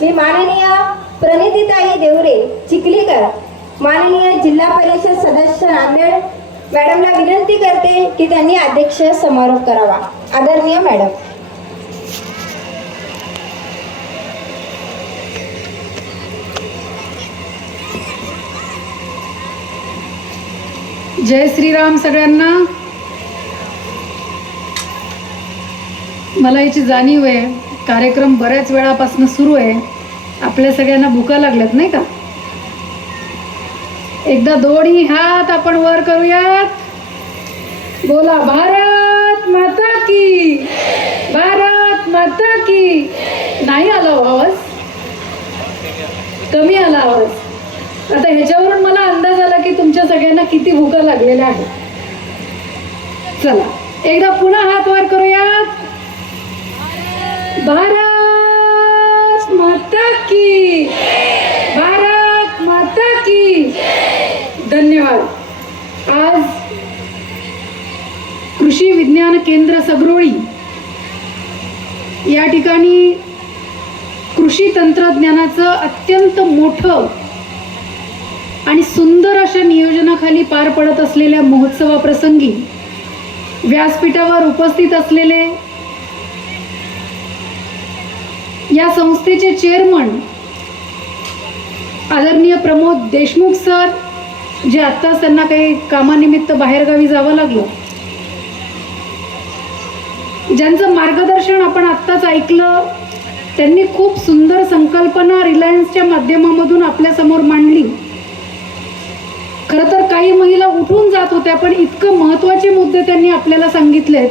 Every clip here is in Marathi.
मी माननीय प्रणितीताई देवरे चिखलीकर, माननीय जिल्हा परिषद सदस्य नांदेड मॅडमला विनंती करते की त्यांनी अध्यक्ष समारोप करावा. आदरणीय मॅडम. जय श्रीराम सगळ्यांना. मला याची जाणीव आहे, कार्यक्रम बऱ्याच वेळापासून सुरू आहे, आपल्या सगळ्यांना भुका लागल्यात नाही का. एकदा दोन्ही हात आपण वर करूयात. बोला भारत माता की, भारत माता की. नाही आला आवाज, कमी आला आवाज. आता ह्याच्यावरून मला अंदाज आला की तुमच्या सगळ्यांना किती भुका लागलेल्या आहेत. चला एकदा पुन्हा हात वर करूयात. भारत माता की, भारत माता की. धन्यवाद. आज कृषी विज्ञान केंद्र सगरोळी या ठिकाणी कृषी तंत्रज्ञानाचं अत्यंत मोठं आणि सुंदर अशा नियोजनाखाली पार पडत असलेल्या महोत्सवाप्रसंगी व्यासपीठावर उपस्थित असलेले या संस्थेचे चेअरमन आदरणीय प्रमोद देशमुख सर, जे आत्ताच त्यांना काही कामानिमित्त बाहेरगावी जावं लागलं, ज्यांचं मार्गदर्शन आपण आत्ताच ऐकलं. त्यांनी खूप सुंदर संकल्पना रिलायन्सच्या माध्यमामधून आपल्यासमोर मांडली. खरं तर काही महिला उठून जात होत्या, पण इतकं महत्त्वाचे मुद्दे त्यांनी आपल्याला सांगितलेत.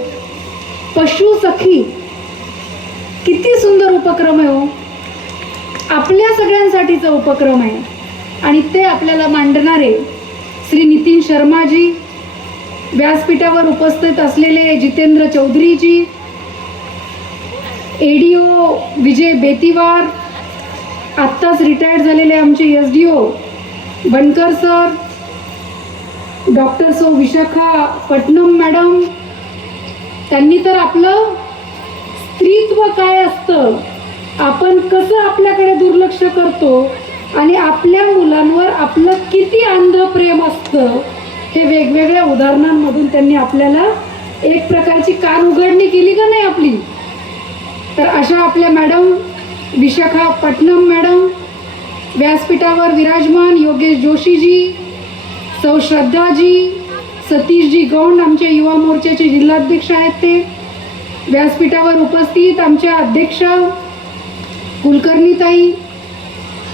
पशु सखी किती सुंदर उपक्रम आहे हो, आपल्या सगळ्यांसाठीचा उपक्रम आहे. आणि ते आपल्याला मांडणारे श्री नितीन शर्माजी, व्यासपीठावर उपस्थित असलेले जितेंद्र चौधरीजी, एडीओ विजय बेतीवार, आत्ताच रिटायर्ड झालेले आमचे एसडीओ बनकर सर, डॉक्टर सो विशाखा पटनम मॅडम. त्यांनी तर आपलं स्त्रीत्व काय असतं, आपण कसं आपल्याकडे दुर्लक्ष करतो आणि आपल्या मुलांवर आपलं किती अंध प्रेम असतं, हे वेगवेगळ्या उदाहरणांमधून त्यांनी आपल्याला एक प्रकारची कान उघडणी केली का नाही आपली. तर अशा आपल्या मॅडम विशाखा पटनम मॅडम, व्यासपीठावर विराजमान योगेश जोशीजी, सौ श्रद्धाजी, सतीशजी गौंड, आमचे युवा मोर्चाचे जिल्हाध्यक्ष आहेत ते. व्यासपीठावर उपस्थित आमच्या अध्यक्षा कुलकर्णीताई,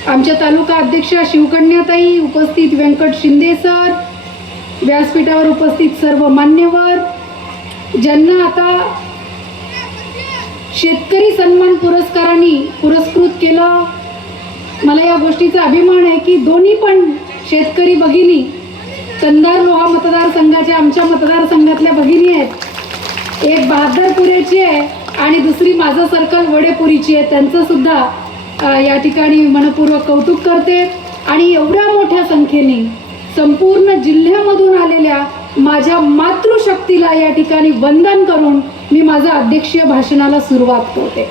आमच्या तालुका अध्यक्षा शिवकन्याताई, उपस्थित व्यंकट शिंदे सर, व्यासपीठावर उपस्थित सर्व मान्यवर, ज्यांना आता शेतकरी सन्मान पुरस्कारांनी पुरस्कृत केलं. मला या गोष्टीचा अभिमान आहे की दोन्ही पण शेतकरी भगिनी कंधार लोहा मतदारसंघाच्या आमच्या मतदारसंघातल्या भगिनी आहेत. एक बहादरपुऱ्याची आहे आणि दुसरी माझं सर्कल वडेपुरीची आहे. त्यांचं सुद्धा या ठिकाणी मनपूर्वक कौतुक करते. आणि एवढ्या मोठ्या संख्येने संपूर्ण जिल्ह्यामधून आलेल्या माझ्या मातृशक्तीला या ठिकाणी वंदन करून मी माझ्या अध्यक्षीय भाषणाला सुरुवात करते.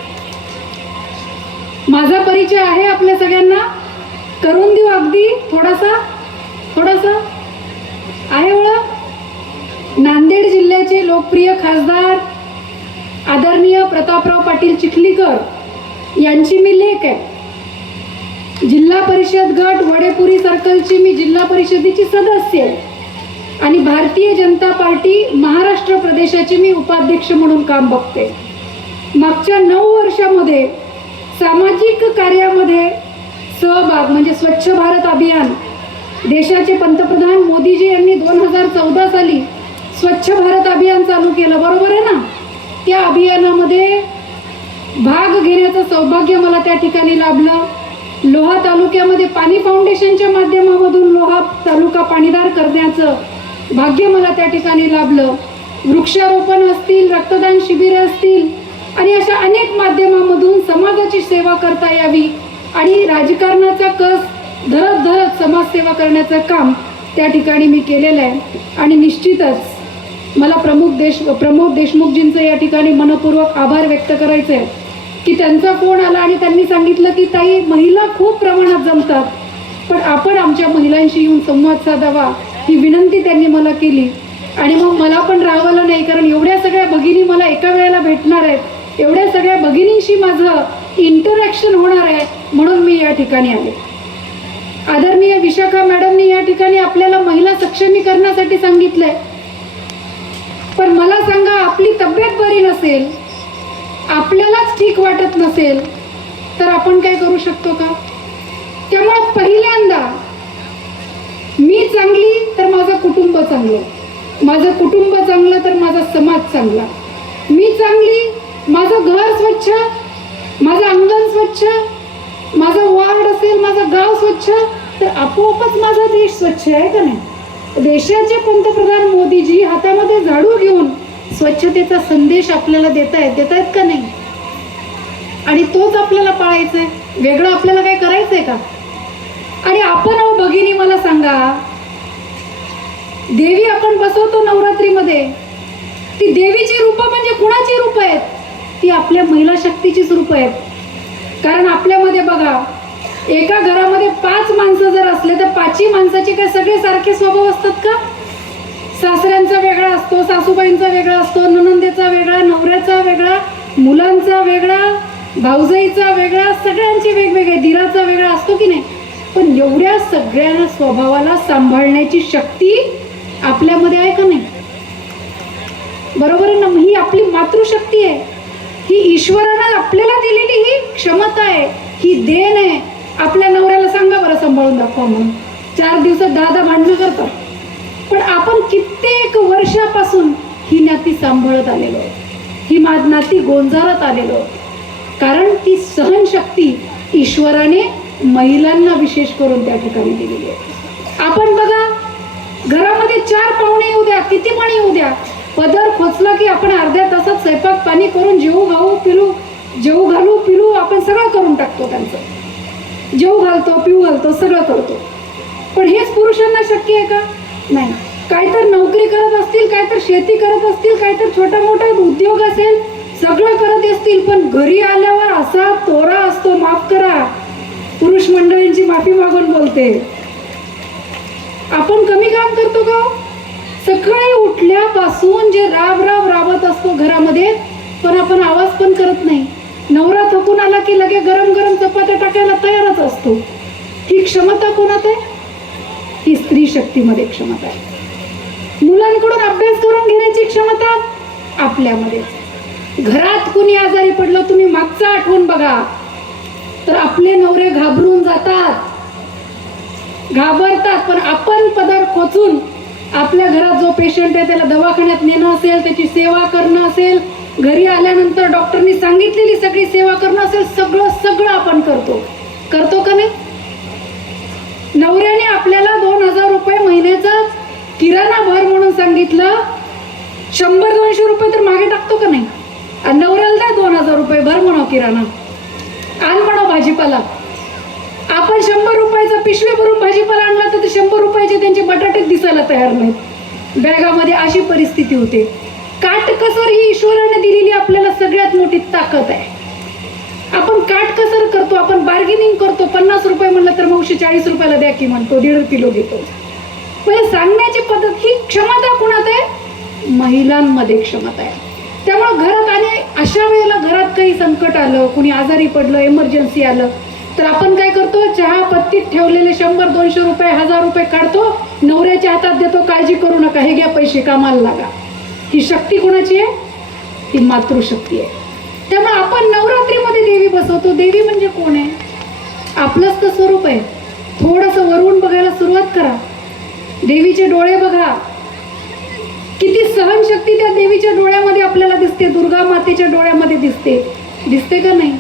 माझा परिचय आहे आपल्या सगळ्यांना, करून देऊ अगदी थोडासा आहे ओळख. नांदेड जिल्ह्याचे लोकप्रिय खासदार आदरणीय प्रतापराव पाटील चिखलीकर यांची मी लेक आहे. जिल्हा परिषद गट वडेपुरी सर्कलची मी जिल्हा परिषदेची सदस्य आहे आणि भारतीय जनता पार्टी महाराष्ट्र प्रदेशाची मी उपाध्यक्ष म्हणून काम बघते. मागच्या 9 वर्षामध्ये सामाजिक कार्यामध्ये सहभाग म्हणजे स्वच्छ भारत अभियान, देशाचे पंतप्रधान मोदीजी यांनी 2014 साली स्वच्छ भारत अभियान चालू केलं, बरोबर आहे ना. त्या अभियानामध्ये भाग घेण्याचं सौभाग्य मला त्या ठिकाणी लाभलं. लोहा तालुक्यामध्ये पाणी फाउंडेशनच्या माध्यमामधून लोहा तालुका पाणीदार करण्याचं भाग्य मला त्या ठिकाणी लाभलं. वृक्षारोपण असतील, रक्तदान शिबिरं असतील आणि अशा अनेक माध्यमामधून समाजाची सेवा करता यावी आणि राजकारणाचा कस धरत समाजसेवा करण्याचं काम त्या ठिकाणी मी केलेलं आहे. आणि निश्चितच मला प्रमोद देशमुखजींचं या ठिकाणी मनपूर्वक आभार व्यक्त करायचे आहे. की त्यांचा फोन आला आणि त्यांनी सांगितलं की ताई महिला खूप प्रमाणात जमतात, पण आपण आमच्या महिलांशी येऊन संवाद साधावा ही विनंती त्यांनी मला केली. आणि मग मला पण राहावलं नाही, कारण एवढ्या सगळ्या भगिनी मला एका वेळेला भेटणार आहेत, एवढ्या सगळ्या भगिनींशी माझं इंटरॅक्शन होणार आहे, म्हणून मी या ठिकाणी आले. आदरणीय विशाखा मॅडमनी या ठिकाणी आपल्याला महिला सक्षमीकरणासाठी सांगितलंय, पण मला सांगा, आपली तब्येत बरी नसेल, आपल्यालाच ठीक वाटत नसेल, तर आपण काय करू शकतो का? त्यामुळे पहिल्यांदा मी चांगली तर माझं कुटुंब चांगलं, माझं कुटुंब चांगलं तर माझा समाज चांगला, मी चांगली, माझं घर स्वच्छ, माझं अंगण स्वच्छ, माझं वार्ड असेल, माझं गाव स्वच्छ, तर आपोआपच माझा देश स्वच्छ आहे का नाही? देशाचे पंतप्रधान मोदीजी हातामध्ये झाडू घेऊन स्वच्छतेचा संदेश आपल्याला देत आहेत का नाही? आणि तोच आपल्याला पाळायचा आहे, वेगळं आपल्याला काय करायचंय का? आणि आपण भगिनी मला सांगा, देवी आपण बसवतो नवरात्रीमध्ये, ती देवीची रूप म्हणजे कुणाची रूप आहेत? ती आपल्या महिला शक्तीचीच रूप आहेत. कारण आपल्यामध्ये बघा, एका घरामध्ये 5 माणसं जर असले तर 5ही माणसाचे काय सगळे सारखे स्वभाव असतात का? सासऱ्यांचा वेगळा असतो, सासूबाईंचा वेगळा असतो, ननंदेचा वेगळा, नवऱ्याचा वेगळा, मुलांचा वेगळा, भाऊजाईचा वेगळा, सगळ्यांचे वेगवेगळे, दिराचा वेगळा असतो की नाही? पण एवढ्या सगळ्या स्वभावाला सांभाळण्याची शक्ती आपल्यामध्ये आहे का नाही? बरोबर आहे ना? ही आपली मातृशक्ती आहे, ही ईश्वरानं आपल्याला दिलेली ही क्षमता आहे, ही देण आहे. आपल्या नवऱ्याला सांगा बरं सांभाळून दाखवा म्हणून, 4 दिवसात 10 भांडणं करतात, पण आपण कित्येक वर्षापासून ही नाती सांभाळत आलेलो आहे, ही नाती गोंजारत आलेलो आहे. कारण ती सहनशक्ती ईश्वराने महिलांना विशेष करून त्या ठिकाणी दिलेली आहे. आपण बघा, घरामध्ये 4 पाहुणे येऊ द्या, किती पण येऊ द्या, पदर खोचला की आपण अर्ध्या तासात स्वयंपाक पाणी करून जेवू घालू पिलू आपण सगळं करून टाकतो, त्यांचं जेवू घालतो, पिऊ घालतो, सगळं करतो. पण हेच पुरुषांना शक्य आहे का? नाही. काय तर नोकरी करत असतील, काय तर शेती करत असतील, काय तर छोटा मोठा उद्योग असेल, सगळं करत असतील, पण घरी आल्यावर असा तोरा असतो, माफ करा, पुरुष मंडळींची माफी मागून बोलते, आपण कमी काम करतो का? सकाळी उठल्यापासून जे राबत असतो घरामध्ये, पण आपण आवाज पण करत नाही. नवरा थकून आला की लगे गरम गरम चपात्या टाकायला तयारच असतो. ही क्षमता कोणात आहे? ही स्त्री शक्तीमध्ये क्षमता आहे. मुलांकडून अभ्यास करून घेण्याची क्षमता आपल्यामध्ये. घरात कुणी आजारी पडलं, तुम्ही मागचं आठवून बघा, तर आपले नवरे घाबरून जातात, घाबरतात, पण आपण पदर खोचून आपल्या घरात जो पेशंट आहे त्याला दवाखान्यात नेणं असेल, त्याची सेवा करणं असेल, घरी आल्यानंतर डॉक्टरनी सांगितलेली सगळी सेवा करणं असेल, सगळं आपण करतो का नाही? नवऱ्याने आपल्याला 2000 रुपये महिन्याचा किराणा भर म्हणून सांगितलं, 100-200 रुपये तर मागे टाकतो का नाही? आणि नवऱ्याला द्या 2000 रुपये भर म्हणो किराणा, आण म्हणो भाजीपाला. आपण 100 रुपयाचा पिशवी भरून भाजीपाला आणला तर 100 रुपयाचे त्यांचे बटाटे दिसायला तयार नाहीत बॅगामध्ये, अशी परिस्थिती होते. काटकसर ही ईश्वराने दिलेली आपल्याला सगळ्यात मोठी ताकद आहे. आपण काटकसर करतो, आपण बार्गेनिंग करतो. 50 रुपये म्हणलं तर मग 40 रुपयाला द्या की म्हणतो, 1.5 किलो घेतो. म्हणजे सांगण्याची पद्धत, ही क्षमता कोणात आहे? महिलांमध्ये क्षमता आहे. त्यामुळे घरात, आणि अशा वेळेला घरात काही संकट आलं, कुणी आजारी पडलं, इमर्जन्सी आलं, तर आपण काय करतो? चहा पत्तीत ठेवलेले 100-200 रुपये, 1000 रुपये काढतो, नवऱ्याच्या हातात देतो, काळजी करू नका, हे घ्या पैसे, कामाला लागा. ही शक्ती कोणाची आहे? ही मातृशक्ती आहे. त्यामुळे आपण नवरात्रीमध्ये देवी बसवतो. देवी म्हणजे कोण आहे? आपलंच तर स्वरूप आहे. थोडंसं वरून बघायला सुरुवात करा. देवीचे डोळे बघा, किती सहनशक्ती त्या देवीच्या डोळ्यामध्ये आपल्याला दिसते, दुर्गा मातेच्या डोळ्यामध्ये दिसते का नाही?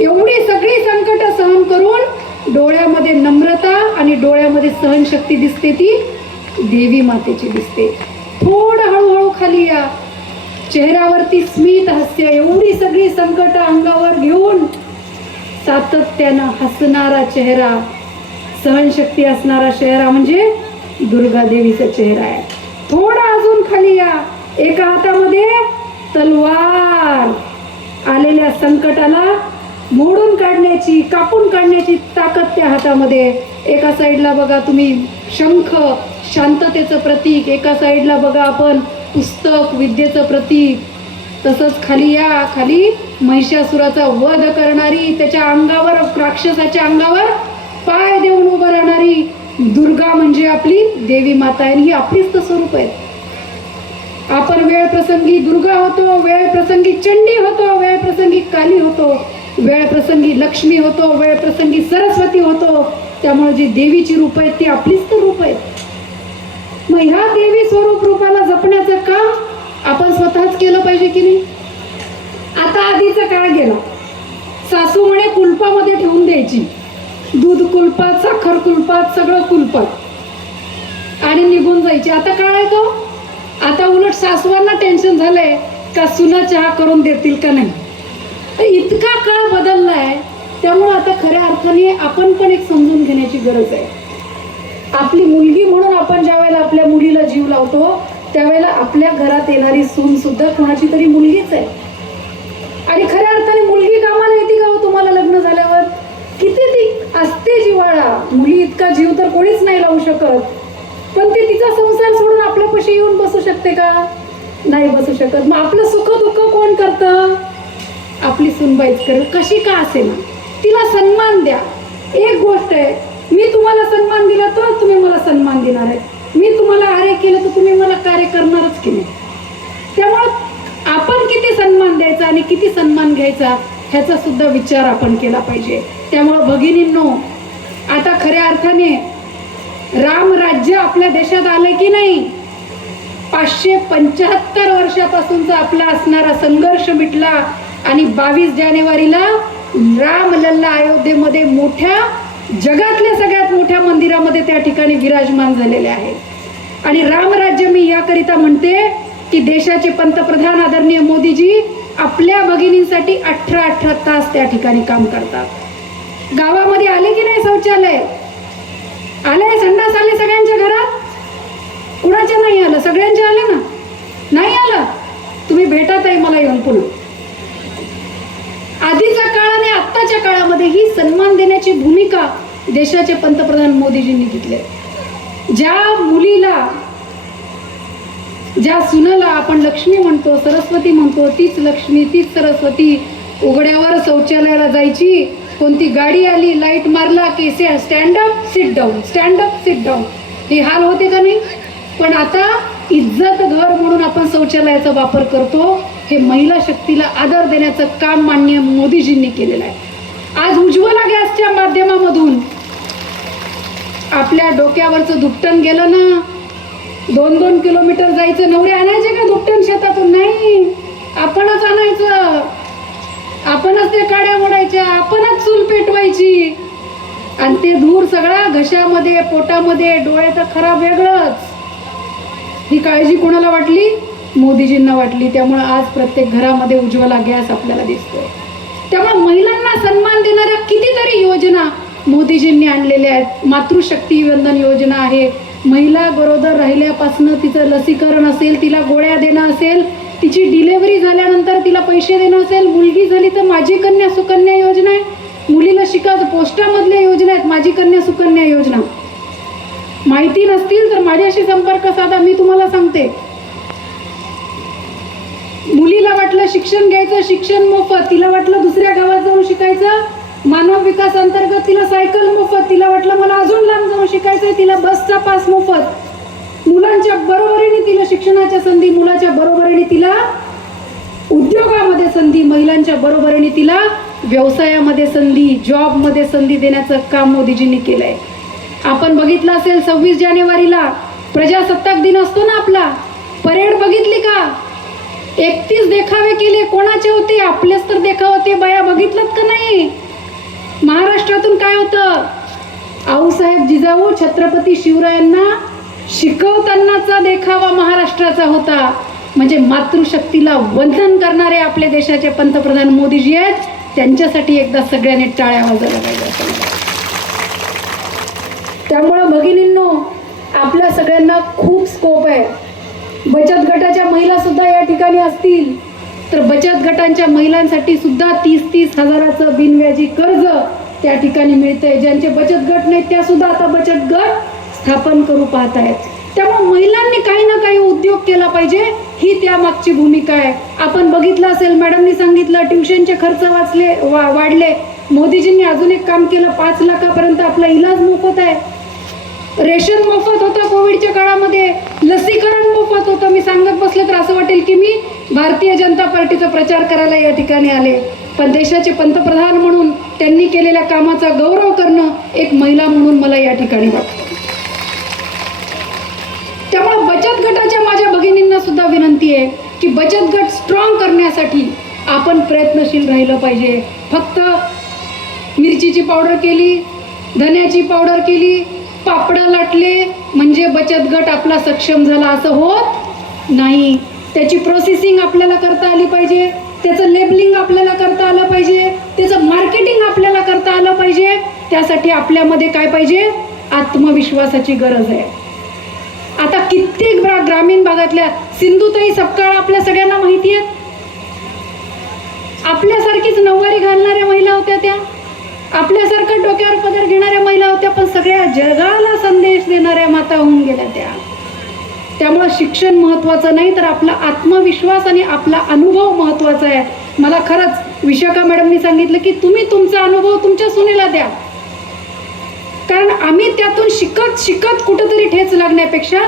एवढी सगळी संकट सहन करून डोळ्यामध्ये नम्रता आणि डोळ्यामध्ये सहनशक्ती दिसते, ती देवी मातेची दिसते. थोडं हळूहळू खाली या, चेहऱ्यावरती स्मित हास्य, एवढी सगळी संकट अंगावर घेऊन सातत्यानं हसणारा चेहरा, सहनशक्ती असणारा चेहरा म्हणजे दुर्गा देवीचा चेहरा आहे. थोडा अजून खाली या, एका हातामध्ये तलवार, आले आलेल्या संकटाला मोडून काढण्याची, कापून काढण्याची ताकद त्या हातामध्ये. एका साईडला बघा तुम्ही शंख, शांततेचं प्रतीक, एका साईडला बघा आपण पुस्तक, विद्येचं प्रतीक. तसंच खाली महिषासुराचा वध करणारी, त्याच्या अंगावर, राक्षसाच्या अंगावर पाय देऊन उभं राहणारी दुर्गा म्हणजे आपली देवी माता आहे. ही आपलीच तर स्वरूप आहे. आपण वेळ प्रसंगी दुर्गा होतो, वेळ प्रसंगी चंडी होतो, वेळ प्रसंगी काली होतो, वेळ प्रसंगी लक्ष्मी होतो, वेळ प्रसंगी सरस्वती होतो. त्यामुळे जी देवीची रूप आहेत ती आपलीच तर रूप आहेत. मग ह्या देवी स्वरूप रूपाला जपण्याचं काम आपण स्वतःच केलं पाहिजे की नाही. आता आधीचा काळ गेला. सासू म्हणे कुलपामध्ये ठेवून द्यायची, दूध कुलपात, साखर कुलपात, सगळं कुलपात आणि निघून जायची. आता काळ आहे तो. आता उलट सासवांना टेन्शन झालंय का सुना चहा करून देतील का नाही. इतका काळ बदललाय. त्यामुळे आता खऱ्या अर्थाने आपण पण एक समजून घेण्याची गरज आहे. आपली मुलगी म्हणून आपण ज्या वेळेला आपल्या मुलीला जीव लावतो त्यावेळेला आपल्या घरात येणारी सून सुद्धा कोणाची तरी मुलगीच आहे. आणि खऱ्या अर्थाने मुलगी कामाला येते का हो तुम्हाला लग्न झाल्यावर? किती ती असते जिव्हाळा. मुली इतका जीव तर कोणीच नाही लावू शकत. पण ती तिचा संसार सोडून आपल्यापाशी येऊन बसू शकते का? नाही बसू शकत. मग आपलं सुख दुःख कोण करतं? आपली सुनबाईच करेल. कशी का असेल, तिला सन्मान द्या. एक गोष्ट आहे, मी तुम्हाला सन्मान दिला तर तुम्ही मला सन्मान देणार आहे. मी तुम्हाला कार्य केलं तर तुम्ही मला कार्य करणारच की नाही. त्यामुळं आपण किती सन्मान द्यायचा आणि किती सन्मान घ्यायचा ह्याचा सुद्धा विचार आपण केला पाहिजे. त्यामुळं भगिनींनो, आता खऱ्या अर्थाने राम राज्य आपल्या देशात आलंय की नाही. 575 वर्षापासूनचा आपला असणारा संघर्ष मिटला आणि 22 जानेवारीला रामलल्ला अयोध्येमध्ये मोठ्या, जगातल्या सगळ्यात मोठ्या मंदिरामध्ये त्या ठिकाणी विराजमान झालेले आहे. आणि रामराज्य मी याकरिता म्हणते की देशाचे पंतप्रधान आदरणीय मोदीजी आपल्या भगिनींसाठी 18 तास त्या ठिकाणी काम करतात. गावामध्ये आले की नाही शौचालय? आले, संडास आले सगळ्यांच्या घरात? कुणाच्या नाही आलं? सगळ्यांच्या आले ना? नाही आलं? तुम्ही भेटत आहे मला येऊन पुन्हा. आधीच्या काळ आणि आत्ताच्या काळामध्ये ही सन्मान देण्याची भूमिका देशाचे पंतप्रधान मोदीजींनी घेतली. ज्या मुलीला, ज्या सुनाला आपण लक्ष्मी म्हणतो, सरस्वती म्हणतो, तीच लक्ष्मी, तीच सरस्वती उघड्यावर शौचालयाला जायची. कोणती गाडी आली, लाईट मारला की stand up sit down, stand up sit down, हे हाल होते का नाही. पण आता इज्जत घर म्हणून आपण शौचालयाचा वापर करतो. हे महिला शक्तीला आदर देण्याचं काम माननीय मोदीजींनी केलेलं आहे. आज उज्ज्वला गॅसच्या माध्यमामधून आपल्या डोक्यावरचं दुपटण गेलं ना. 2-2 किलोमीटर जायचं. नवरे आणायचे का दुपटण शेतातून? नाही, आपणच आणायचं. आपणच ते काड्या मोडायच्या, आपणच चूल पेटवायची. आणि ते धूर सगळा घशामध्ये, पोटामध्ये, डोळे तर खराब वेगळंच. ही काळजी कोणाला वाटली? मोदीजींना वाटली. त्यामुळे आज प्रत्येक घरामध्ये उज्ज्वला गॅस आपल्याला दिसतोय. त्यामुळे महिलांना सन्मान देणाऱ्या कितीतरी योजना मोदीजींनी आणलेल्या आहेत. मातृशक्ती वंदन योजना आहे. महिला गरोदर राहिल्यापासून तिचं लसीकरण असेल, तिला गोळ्या देणं असेल, तिची डिलेव्हरी झाल्यानंतर तिला पैसे देणं असेल. मुलगी झाली तर माझी कन्या सुकन्या योजना आहे. मुलीला शिकायचं पोस्टामधल्या योजना आहेत. माझी कन्या सुकन्या योजना. माहिती नसतील तर माझ्याशी संपर्क साधा, मी तुम्हाला सांगते. मुलीला वाटलं शिक्षण घ्यायचं, शिक्षण मोफत. तिला वाटलं दुसऱ्या गावात जाऊन शिकायचं, मानव विकास अंतर्गत तिला सायकल मोफत. तिला वाटलं मला अजून लांब जाऊन शिकायचंय, तिला बसचा पास मोफत. मुलांच्या बरोबरीने तिला शिक्षणाच्या संधी, मुलाच्या बरोबरीने तिला उद्योगामध्ये संधी, महिलांच्या बरोबरीने तिला व्यवसायामध्ये संधी, जॉबमध्ये संधी देण्याचं काम मोदीजींनी केलंय. आपण बघितलं असेल 26 जानेवारीला प्रजासत्ताक दिन असतो ना आपला, परेड बघितली का? 31 देखावे केले. कोणाचे होते? आपलेच तर देखावे होते. बाया बघितलं का नाही? महाराष्ट्रातून काय होतं? आऊसाहेब जिजाऊ छत्रपती शिवरायांना शिकवतानाचा देखावा महाराष्ट्राचा होता. म्हणजे मातृशक्तीला वंदन करणारे आपले देशाचे पंतप्रधान मोदीजी आहेत. त्यांच्यासाठी एकदा सगळ्यांनी टाळ्या वाजवायला पाहिजे. त्यामुळं भगिनींनो, आपल्या सगळ्यांना खूप स्कोप आहे. बचत गटाच्या महिला सुद्धा या ठिकाणी असतील. तर बचत गटांच्या महिलांसाठी सुद्धा 30-30 हजाराचं बिनव्याजी कर्ज त्या ठिकाणी मिळतंय. ज्यांचे बचत गट नाहीत त्या सुद्धा आता बचत गट स्थापन करू पाहत आहेत. त्यामुळे महिलांनी काही ना काही उद्योग केला पाहिजे, ही त्यामागची भूमिका आहे. आपण बघितलं असेल, मॅडमनी सांगितलं ट्युशनचे खर्च वाढले. मोदीजींनी अजून एक काम केलं, 5 लाखापर्यंत आपला इलाज मोफत आहे. रेशन मोफत होतं कोविडच्या काळामध्ये, लसीकरण मोफत होतं. मी सांगत बसले तर असं वाटेल की मी भारतीय जनता पार्टीचा प्रचार करायला या ठिकाणी आले. पण देशाचे पंतप्रधान म्हणून त्यांनी केलेल्या कामाचा गौरव करणं एक महिला म्हणून मला या ठिकाणी वाटतं. त्यामुळे बचत गटाच्या माझ्या भगिनींना सुद्धा विनंती आहे की बचत गट स्ट्रॉंग करण्यासाठी आपण प्रयत्नशील राहिलं पाहिजे. फक्त मिरचीची पावडर केली, धन्याची पावडर केली, पापडं लाटले म्हणजे बचत गट आपला सक्षम झाला असं होत नाही. त्याची प्रोसेसिंग आपल्याला करता आली पाहिजे, त्याचं लेबलिंग आपल्याला करता आलं पाहिजे, त्याचं मार्केटिंग आपल्याला करता आलं पाहिजे. त्यासाठी आपल्यामध्ये काय पाहिजे? आत्मविश्वासाची गरज आहे. आता कित्येक ग्रामीण भागातल्या सिंधुताई सपकाळ आपल्या सगळ्यांना माहिती आहेत. आपल्यासारखीच नऊवारी घालणाऱ्या महिला होत्या त्या, आपल्यासारखं डोक्यावर पदर घेणाऱ्या महिला होत्या, पण सगळ्या जगाला संदेश देणाऱ्या माता होऊन गेल्या त्या. त्यामुळे शिक्षण महत्त्वाचं नाही तर आपला आत्मविश्वास आणि आपला अनुभव महत्त्वाचा आहे. मला खरंच विशाखा मॅडमनी सांगितलं की तुम्ही तुमचा अनुभव तुमच्या सुनेला द्या, कारण आम्ही त्यातून शिकत शिकत कुठंतरी ठेच लागण्यापेक्षा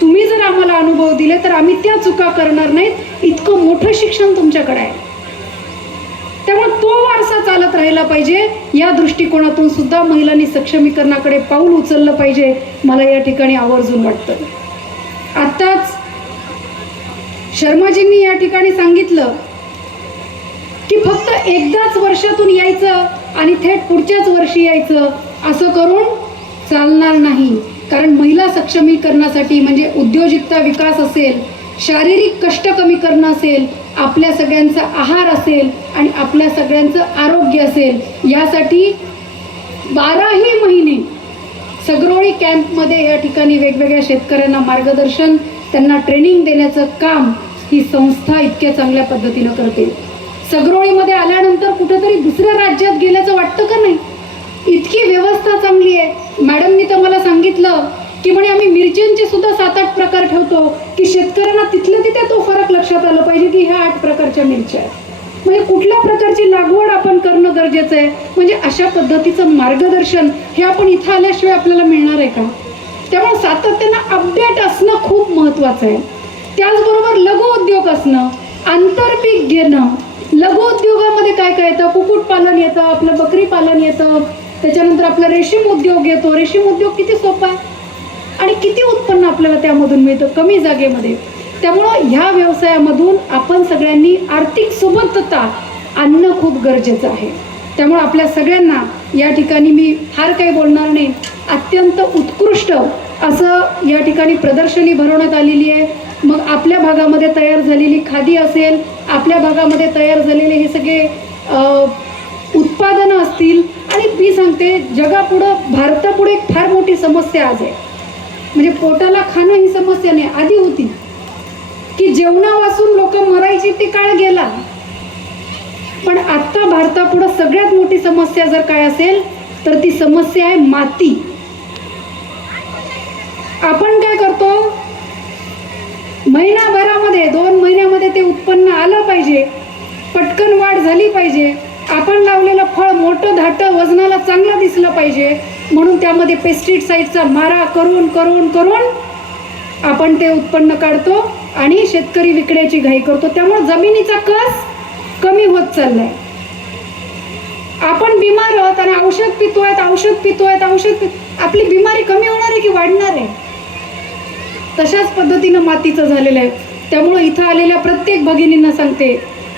तुम्ही जर आम्हाला अनुभव दिले तर आम्ही त्या चुका करणार नाहीत. इतकं मोठं शिक्षण तुमच्याकडे आहे. त्यामुळे तो वारसा चालत राहिला पाहिजे. या दृष्टिकोनातून सुद्धा महिलांनी सक्षमीकरणाकडे पाऊल उचललं पाहिजे, मला या ठिकाणी आवर्जून वाटतं. आत्ताच शर्माजींनी या ठिकाणी सांगितलं की फक्त एकदाच वर्षातून यायचं आणि थेट पुढच्याच वर्षी यायचं असं करून चालणार नाही. कारण महिला सक्षमीकरणासाठी म्हणजे उद्योजकता विकास असेल, शारीरिक कष्ट कमी करणं असेल, आपल्या सगळ्यांचा आहार असेल आणि आपल्या सगळ्यांचं आरोग्य असेल, यासाठी 12ही महिने सगरोळी कॅम्पमध्ये या ठिकाणी वेगवेगळ्या शेतकऱ्यांना मार्गदर्शन, त्यांना ट्रेनिंग देण्याचं काम ही संस्था इतक्या चांगल्या पद्धतीनं करते. सगरोळीमध्ये आल्यानंतर कुठेतरी दुसऱ्या राज्यात गेल्याचं वाटतं का नाही? इतकी व्यवस्था चांगली आहे. मॅडमनी तर मला सांगितलं की म्हणे आम्ही मिरच्यांचे सुद्धा 7-8 प्रकार ठेवतो की शेतकऱ्यांना तिथल्या तिथे तो फरक लक्षात आला पाहिजे की ह्या 8 प्रकारच्या मिरच्या आहेत, म्हणजे कुठल्या प्रकारची लागवड आपण करणं गरजेचं आहे. म्हणजे अशा पद्धतीचं मार्गदर्शन हे आपण इथं आल्याशिवाय आपल्याला मिळणार आहे का? त्यामुळे सातत्यानं अपडेट असणं खूप महत्त्वाचं आहे. त्याचबरोबर लघु उद्योग असणं, आंतरपीक घेणं. लघु उद्योगामध्ये काय काय येतं? कुक्कुटपालन येतं, आपलं बकरी पालन येतं, त्याच्यानंतर आपला रेशीम उद्योग येतो. रेशीम उद्योग किती सोपा आहे आणि किती उत्पन्न आपल्याला त्यामधून मिळतं कमी जागेमध्ये. त्यामुळं ह्या व्यवसायामधून आपण सगळ्यांनी आर्थिक सुबत्तता आणणं खूप गरजेचं आहे. त्यामुळं आपल्या सगळ्यांना या ठिकाणी मी फार काही बोलणार नाही. अत्यंत उत्कृष्ट असं या ठिकाणी प्रदर्शनी भरवण्यात आलेली आहे. मग आपल्या भागामध्ये तयार झालेली खादी असेल, आपल्या भागामध्ये तयार झालेले हे सगळे उत्पादनं असतील. आणि मी सांगते जगापुढं, भारतापुढे एक फार मोठी समस्या आज आहे. म्हणजे पोटाला खाणं ही समस्या नाही, आधी होती की जेवणापासून लोक मरायची, ते काळ गेला. पण आता भारतापुढं सगळ्यात मोठी समस्या जर काय असेल तर ती समस्या आहे माती. आपण काय करतो, महिनाभरामध्ये 2 महिन्यामध्ये ते उत्पन्न आलं पाहिजे, पटकन वाढ झाली पाहिजे, आपण लावलेलं फळ मोठं धाटं वजनाला चांगलं दिसलं पाहिजे म्हणून त्यामध्ये पेस्टिसाइडचा मारा करून करून करून आपण ते उत्पन्न काढतो आणि शेतकरी विकण्याची घाई करतो. त्यामुळे जमिनीचा कस कमी होत चाललाय. आपण बिमार आहोत आणि औषध पितोय, आपली बिमारी कमी होणार आहे की वाढणार आहे? तशाच पद्धतीनं मातीचं झालेलं आहे. त्यामुळं इथं आलेल्या प्रत्येक भगिनींना सांगते,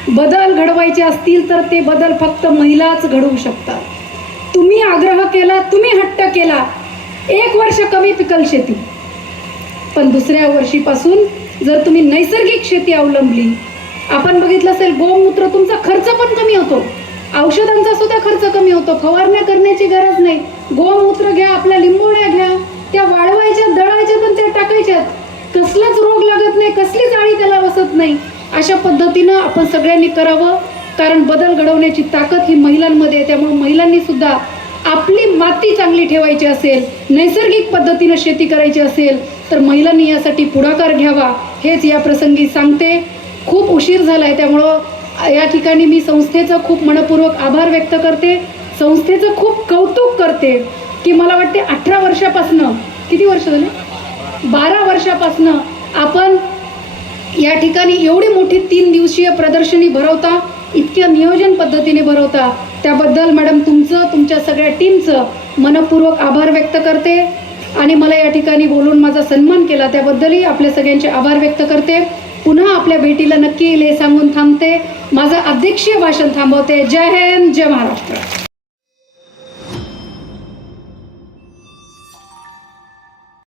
बदल घडवायचे असतील तर ते बदल फक्त महिलाच घडवू शकतात. तुम्ही आग्रह केला, तुम्ही हट्ट केला, 1 वर्ष कमी पिकल शेती, पण दुसऱ्या वर्षीपासून जर तुम्ही नैसर्गिक शेती अवलंबली, आपण बघितलं असेल गोमूत्र, तुमचा खर्च पण कमी होतो, औषधांचा सुद्धा खर्च कमी होतो, फवारण्या करण्याची गरज नाही. गोमूत्र घ्या, आपल्या लिंबोळ्या घ्या, त्या वाळवायच्या, दळायच्या पण त्या टाकायच्यात, कसलाच रोग लागत नाही, कसलीच आळी त्याला बसत नाही. अशा पद्धतीनं आपण सगळ्यांनी करावं, कारण बदल घडवण्याची ताकद ही महिलांमध्ये आहे. त्यामुळे महिलांनी सुद्धा आपली माती चांगली ठेवायची असेल, नैसर्गिक पद्धतीनं शेती करायची असेल तर महिलांनी यासाठी पुढाकार घ्यावा, हेच या प्रसंगी सांगते. खूप उशीर झाला आहे, त्यामुळं या ठिकाणी मी संस्थेचं खूप मनपूर्वक आभार व्यक्त करते. संस्थेचं खूप कौतुक करते की मला वाटते 18 वर्षापासनं, किती वर्ष झाले, 12 वर्षापासनं आपण या ठिकाणी एवढी मोठी 3 दिवसीय प्रदर्शनी भरवता, इतक्या नियोजन पद्धतीने भरवता. त्याबद्दल मॅडम तुमचं, तुमच्या सगळ्या टीमचं मनपूर्वक आभार व्यक्त करते. आणि मला या ठिकाणी बोलून माझा सन्मान केला त्याबद्दलही आपल्या सगळ्यांचे आभार व्यक्त करते. पुन्हा आपल्या भेटीला नक्की येईल हे सांगून थांबते. माझं अध्यक्षीय भाषण थांबवते. जय हिंद, जय महाराष्ट्र.